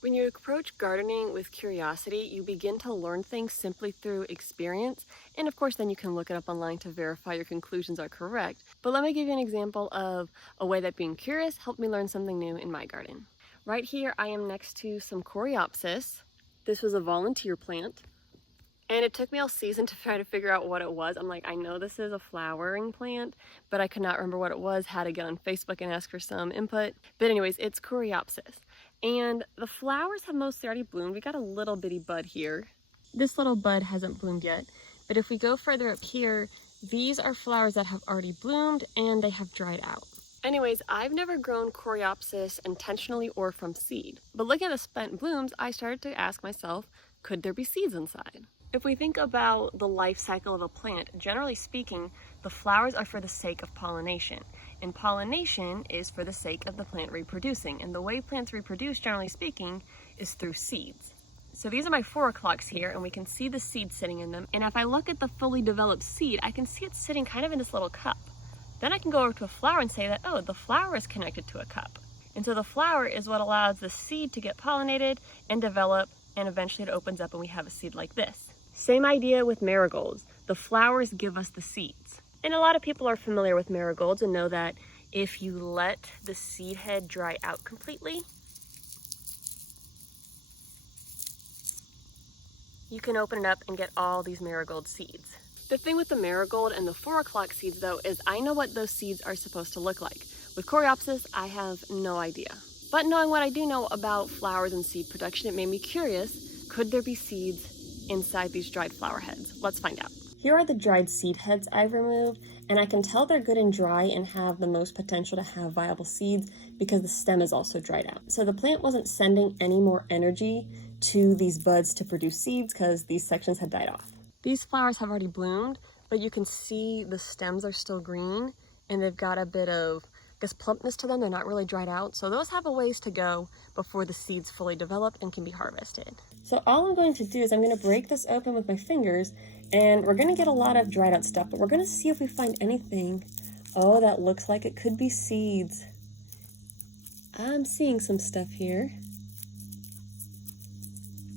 When you approach gardening with curiosity, you begin to learn things simply through experience. And of course, then you can look it up online to verify your conclusions are correct. But let me give you an example of a way that being curious helped me learn something new in my garden. Right here, I am next to some Coreopsis. This was a volunteer plant. And it took me all season to try to figure out what it was. I'm like, I know this is a flowering plant, but I could not remember what it was, had to get on Facebook and ask for some input. But anyways, it's Coreopsis. And the flowers have mostly already bloomed. We got a little bitty bud here. This little bud hasn't bloomed yet. But if we go further up here, these are flowers that have already bloomed and they have dried out. Anyways, I've never grown Coreopsis intentionally or from seed. But looking at the spent blooms, I started to ask myself, could there be seeds inside? If we think about the life cycle of a plant, generally speaking, the flowers are for the sake of pollination. And pollination is for the sake of the plant reproducing. And the way plants reproduce, generally speaking, is through seeds. So these are my 4 o'clocks here, and we can see the seed sitting in them. And if I look at the fully developed seed, I can see it sitting kind of in this little cup. Then I can go over to a flower and say that, oh, the flower is connected to a cup. And so the flower is what allows the seed to get pollinated and develop, and eventually it opens up and we have a seed like this. Same idea with marigolds. The flowers give us the seeds. And a lot of people are familiar with marigolds and know that if you let the seed head dry out completely, you can open it up and get all these marigold seeds. The thing with the marigold and the 4 o'clock seeds though is I know what those seeds are supposed to look like. With Coreopsis, I have no idea. But knowing what I do know about flowers and seed production, it made me curious, could there be seeds inside these dried flower heads? Let's find out. Here are the dried seed heads I've removed, and I can tell they're good and dry and have the most potential to have viable seeds because the stem is also dried out. So the plant wasn't sending any more energy to these buds to produce seeds because these sections had died off. These flowers have already bloomed, but you can see the stems are still green and they've got a bit of plumpness to them. They're not really dried out. So those have a ways to go before the seeds fully develop and can be harvested. So all I'm going to do is I'm going to break this open with my fingers, and we're going to get a lot of dried out stuff, but we're going to see if we find anything. Oh, that looks like it could be seeds. I'm seeing some stuff here.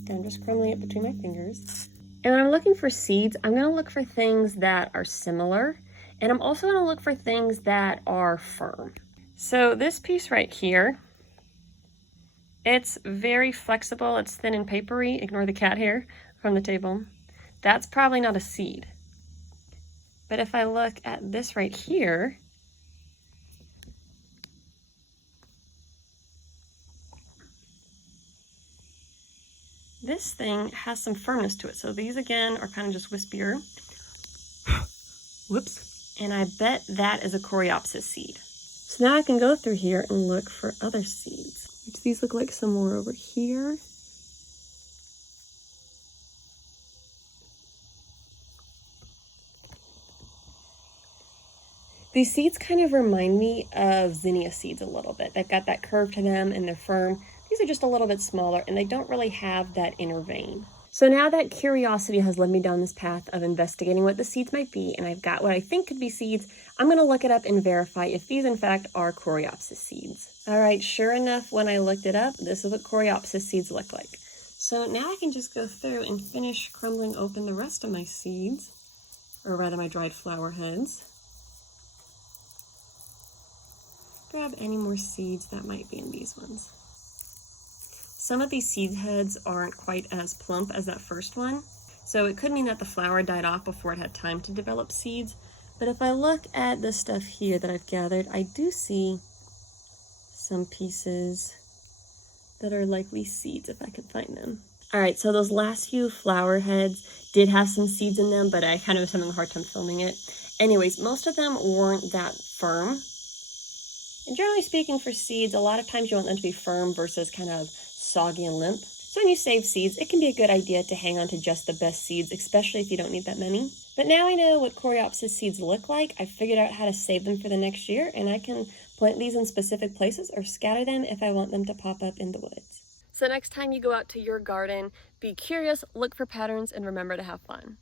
I'm just crumbling it between my fingers. And when I'm looking for seeds, I'm going to look for things that are similar, and I'm also going to look for things that are firm. So this piece right here, it's very flexible. It's thin and papery. Ignore the cat hair from the table. That's probably not a seed. But if I look at this right here, this thing has some firmness to it. So these again are kind of just wispier. Whoops. And I bet that is a Coreopsis seed. So now I can go through here and look for other seeds, which these look like some more over here. These seeds kind of remind me of zinnia seeds a little bit. They've got that curve to them and they're firm. These are just a little bit smaller and they don't really have that inner vein. So now that curiosity has led me down this path of investigating what the seeds might be, and I've got what I think could be seeds, I'm going to look it up and verify if these in fact are Coreopsis seeds. All right, sure enough, when I looked it up, this is what Coreopsis seeds look like. So now I can just go through and finish crumbling open the rest of my seeds, or rather my dried flower heads. Grab any more seeds that might be in these ones. Some of these seed heads aren't quite as plump as that first one, so it could mean that the flower died off before it had time to develop seeds. But if I look at the stuff here that I've gathered, I do see some pieces that are likely seeds if I could find them. All right, so those last few flower heads did have some seeds in them, but I kind of was having a hard time filming it. Anyways, most of them weren't that firm. And generally speaking for seeds, a lot of times you want them to be firm versus kind of soggy and limp. So when you save seeds, it can be a good idea to hang on to just the best seeds, especially if you don't need that many. But now I know what Coreopsis seeds look like. I figured out how to save them for the next year, and I can plant these in specific places or scatter them if I want them to pop up in the woods. So next time you go out to your garden, be curious, look for patterns, and remember to have fun.